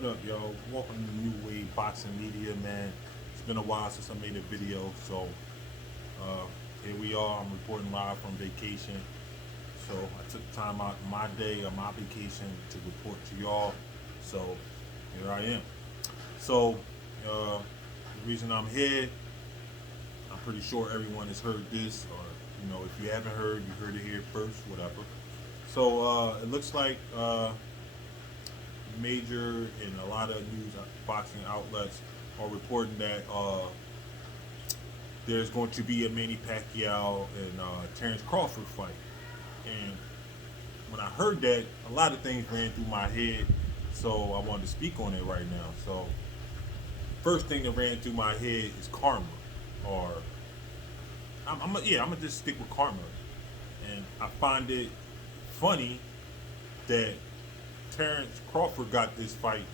What up, yo? Welcome to New Wave Boxing Media, man. It's been a while since I made a video, so uh, here we are. I'm reporting live from vacation. So I took time out my day of my vacation to report to y'all. So here I am. So the reason I'm here, I'm pretty sure everyone has heard this, or if you haven't heard, you heard it here first, whatever. So it looks like major and a lot of news boxing outlets are reporting that there's going to be a Manny Pacquiao and Terence Crawford fight. And when I heard that, a lot of things ran through my head, so I wanted to speak on it right now. So first thing that ran through my head is karma, or I'm gonna just stick with karma. And I find it funny that Terence Crawford got this fight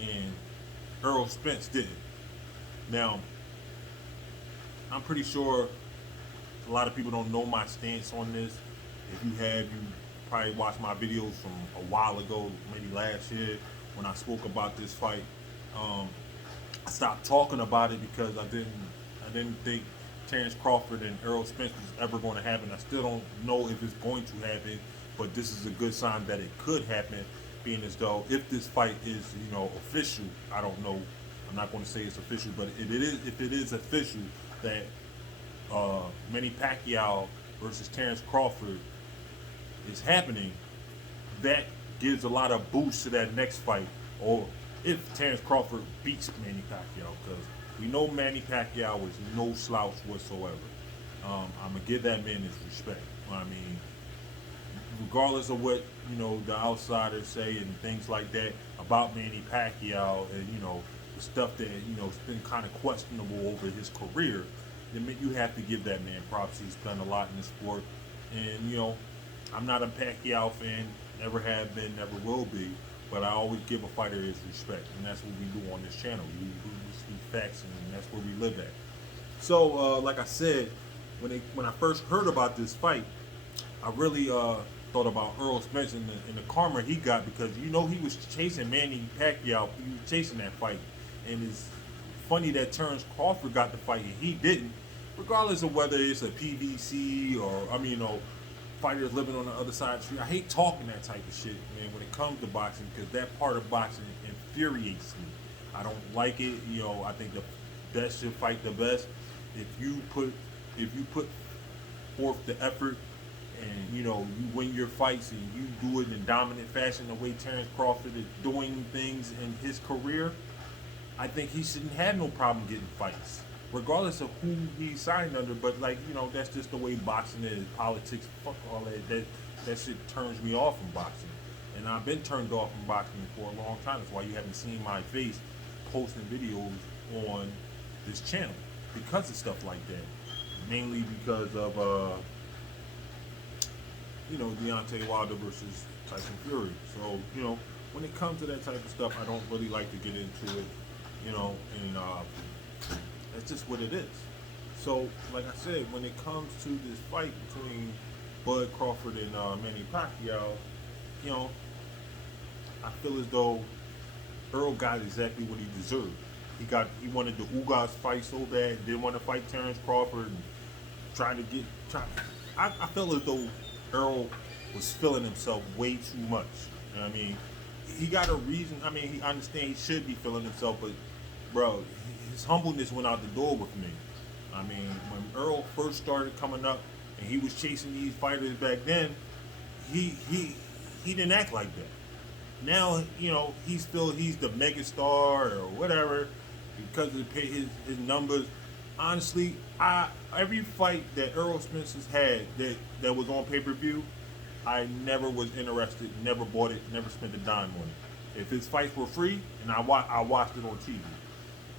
and Errol Spence didn't. Now, I'm pretty sure a lot of people don't know my stance on this. If you have, you probably watched my videos from a while ago, maybe last year, when I spoke about this fight. I stopped talking about it because I didn't think Terence Crawford and Errol Spence was ever going to happen. I still don't know if it's going to happen, but this is a good sign that it could happen, being as though if this fight is, official, I don't know, I'm not going to say it's official, but if it is official that Manny Pacquiao versus Terence Crawford is happening, that gives a lot of boost to that next fight, or if Terence Crawford beats Manny Pacquiao, because we know Manny Pacquiao is no slouch whatsoever. I'm gonna give that man his respect. I mean, regardless of what the outsiders say and things like that about Manny Pacquiao, and the stuff that has been kind of questionable over his career, then you have to give that man props. He's done a lot in the sport, and I'm not a Pacquiao fan, never have been, never will be, but I always give a fighter his respect, and that's what we do on this channel. We speak facts, and that's where we live at. So, like I said, when I first heard about this fight, I really thought about Errol Spence and the karma he got, because he was chasing Manny Pacquiao. He was chasing that fight, and it's funny that Terence Crawford got the fight and he didn't, regardless of whether it's a PVC or fighters living on the other side of the street. I hate talking that type of shit, man, when it comes to boxing, because that part of boxing infuriates me. I don't like it. I think the best should fight the best. If you put forth the effort, and you win your fights, and you do it in dominant fashion the way Terence Crawford is doing things in his career, I think he shouldn't have no problem getting fights, regardless of who he signed under. But that's just the way boxing is. Politics, fuck all that. That shit turns me off from boxing, and I've been turned off from boxing for a long time. That's why you haven't seen my face posting videos on this channel, because of stuff like that. Mainly because of Deontay Wilder versus Tyson Fury. So when it comes to that type of stuff, I don't really like to get into it. And that's just what it is. So, like I said, when it comes to this fight between Bud Crawford and Manny Pacquiao, I feel as though Earl got exactly what he deserved. He wanted the Ugas fight so bad, didn't want to fight Terence Crawford, and I feel as though Earl was feeling himself way too much. I mean, he got a reason. I mean, he understands he should be feeling himself, but bro, his humbleness went out the door with me. I mean, when Earl first started coming up and he was chasing these fighters back then, he didn't act like that. Now, he's the megastar or whatever because of his numbers. Honestly, every fight that Errol Spence has had that was on pay-per-view, I never was interested, never bought it, never spent a dime on it. If his fights were free, and I watched it on TV.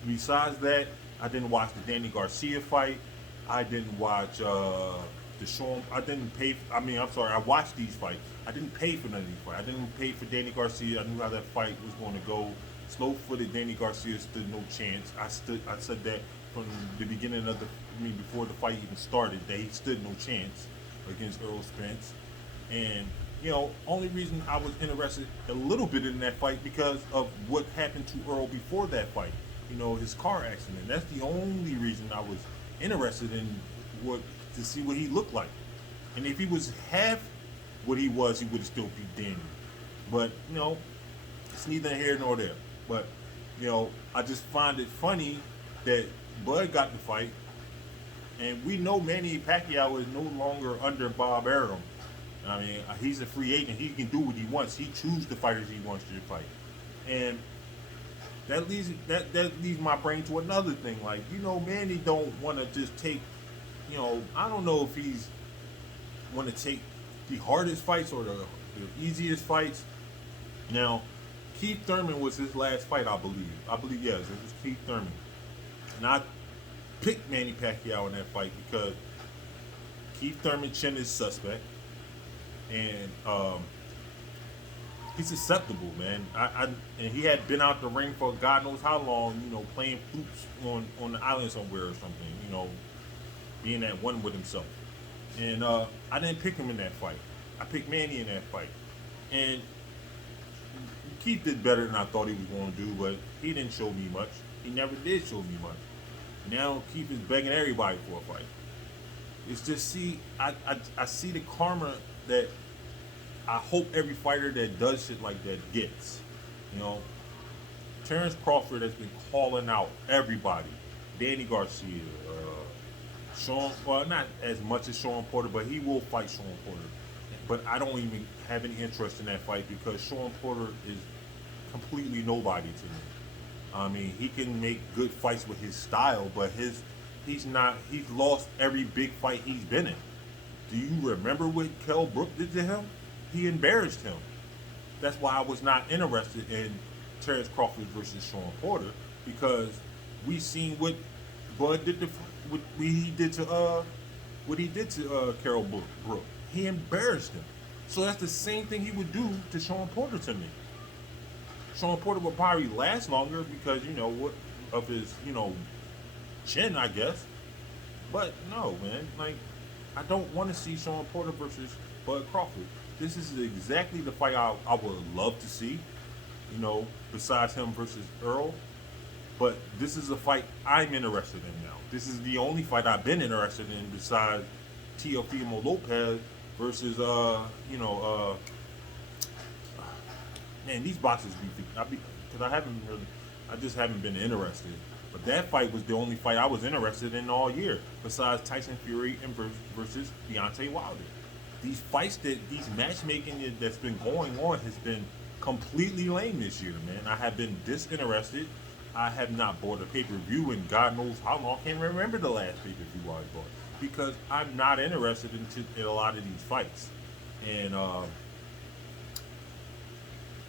Besides that, I didn't watch the Danny Garcia fight. I didn't watch the Sean. I didn't pay. I watched these fights. I didn't pay for none of these fights. I didn't pay for Danny Garcia. I knew how that fight was going to go. Slow-footed Danny Garcia stood no chance. I said that from the beginning of before the fight even started, that he stood no chance against Errol Spence. And only reason I was interested a little bit in that fight because of what happened to Earl before that fight. His car accident. That's the only reason I was interested in what to see what he looked like. And if he was half what he was, he would have still beat Danny. But it's neither here nor there. But I just find it funny that Bud got the fight, and we know Manny Pacquiao is no longer under Bob Arum. I mean, he's a free agent. He can do what he wants. He chooses the fighters he wants to fight, and that leads my brain to another thing. Like, Manny don't want to just take. I don't know if he's want to take the hardest fights or the easiest fights. Now, Keith Thurman was his last fight, I believe. Yes, it was Keith Thurman, and I picked Manny Pacquiao in that fight because Keith Thurman chin is suspect. And he's susceptible, man. And he had been out the ring for God knows how long, playing flutes on the island somewhere or something, being at one with himself. And I didn't pick him in that fight. I picked Manny in that fight. And Keith did better than I thought he was going to do, but he didn't show me much. He never did show me much. Now Keith is begging everybody for a fight. It's just, I see the karma that I hope every fighter that does shit like that gets. Terence Crawford has been calling out everybody. Danny Garcia, Sean, well, not as much as Sean Porter, but he will fight Sean Porter. But I don't even have any interest in that fight because Sean Porter is completely nobody to me. I mean, he can make good fights with his style, but he's lost every big fight he's been in. Do you remember what Kell Brook did to him? He embarrassed him. That's why I was not interested in Terence Crawford versus Sean Porter, because we seen what Bud did to what he did to Carol Brook. He embarrassed him. So that's the same thing he would do to Sean Porter to me. Sean Porter would probably last longer because what of his chin, I guess. But no, man, like, I don't want to see Sean Porter versus Bud Crawford. This is exactly the fight I would love to see, besides him versus Earl. But this is a fight I'm interested in now. This is the only fight I've been interested in besides Teofimo Lopez versus, man, these boxers because I just haven't been interested. But that fight was the only fight I was interested in all year, besides Tyson Fury and versus Deontay Wilder. These matchmaking that's been going on has been completely lame this year, man. I have been disinterested. I have not bought a pay-per-view in God knows how long. I can't remember the last pay-per-view I bought because I'm not interested in a lot of these fights. And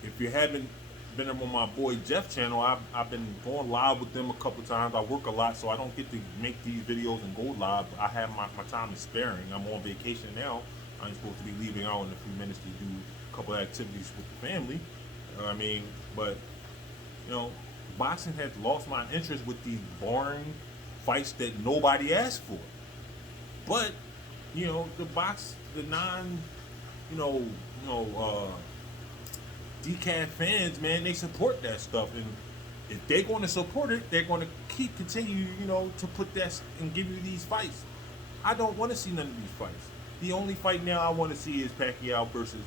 if you haven't been on my boy Jeff channel, I've been going live with them a couple times. I work a lot, so I don't get to make these videos and go live. I have my time is sparing. I'm on vacation now. I'm supposed to be leaving out in a few minutes to do a couple of activities with the family. But boxing has lost my interest with these boring fights that nobody asked for. But the non, decaf fans, man, they support that stuff, and if they're going to support it, they're going to continue, to put that and give you these fights. I don't want to see none of these fights. The only fight now I want to see is Pacquiao versus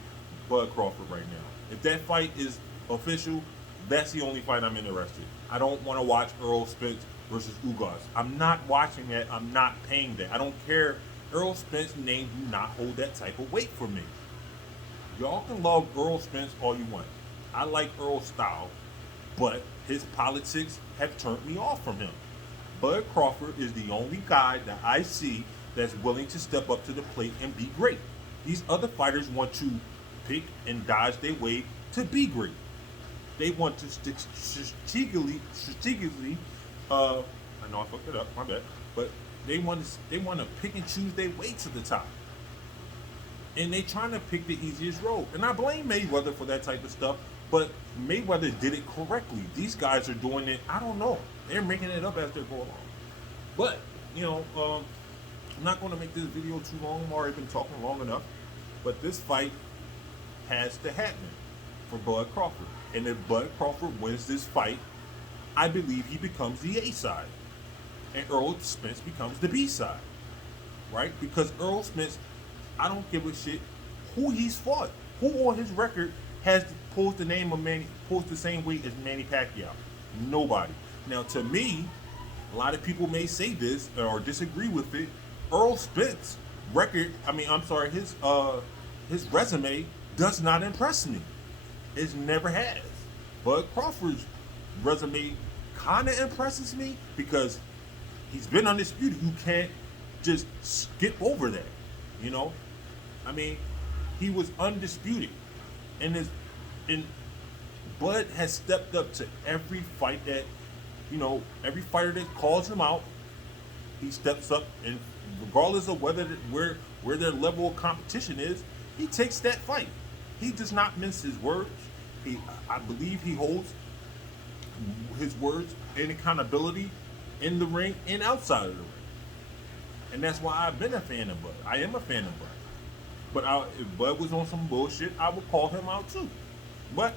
Bud Crawford right now. If that fight is official, that's the only fight I'm interested in. I don't want to watch Earl Spence versus Ugas. I'm not watching that. I'm not paying that. I don't care. Earl Spence's name do not hold that type of weight for me. Y'all can love Earl Spence all you want. I like Earl's style, but his politics have turned me off from him. Bud Crawford is the only guy that I see that's willing to step up to the plate and be great. These other fighters want to pick and dodge their way to be great. They want to strategically. I know I fucked it up. My bad. But they want to pick and choose their way to the top. And they trying to pick the easiest road. And I blame Mayweather for that type of stuff, but Mayweather did it correctly. These guys are doing it, I don't know. They're making it up as they go along. But, I'm not going to make this video too long. I've already been talking long enough. But this fight has to happen for Bud Crawford. And if Bud Crawford wins this fight, I believe he becomes the A side, and Earl Spence becomes the B side, right? Because Earl Spence, I don't give a shit who he's fought, who on his record has pulls the name of Manny, pulls the same weight as Manny Pacquiao. Nobody. Now, to me, a lot of people may say this or disagree with it. Earl Spence record, his resume does not impress me. It never has. But Crawford's resume kind of impresses me because he's been undisputed. You can't just skip over that. You know, I mean, he was undisputed, and Bud has stepped up to every fight that, every fighter that calls him out. He steps up, and regardless of where their level of competition is, he takes that fight. He does not mince his words. I believe he holds his words and accountability in the ring and outside of the ring. And that's why I've been a fan of Bud. I am a fan of Bud. But if Bud was on some bullshit, I would call him out too. But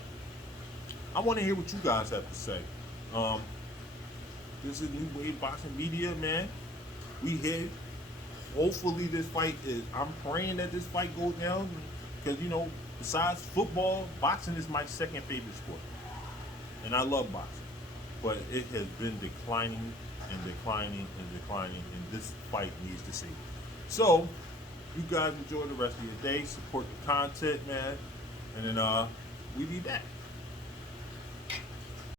I want to hear what you guys have to say. This is New Wave Boxing Media, man. We here. Hopefully this fight is, I'm praying that this fight goes down because, besides football, boxing is my second favorite sport. And I love boxing. But it has been declining and declining and declining, and this fight needs to see. So, you guys enjoy the rest of your day. Support the content, man. And then we be back.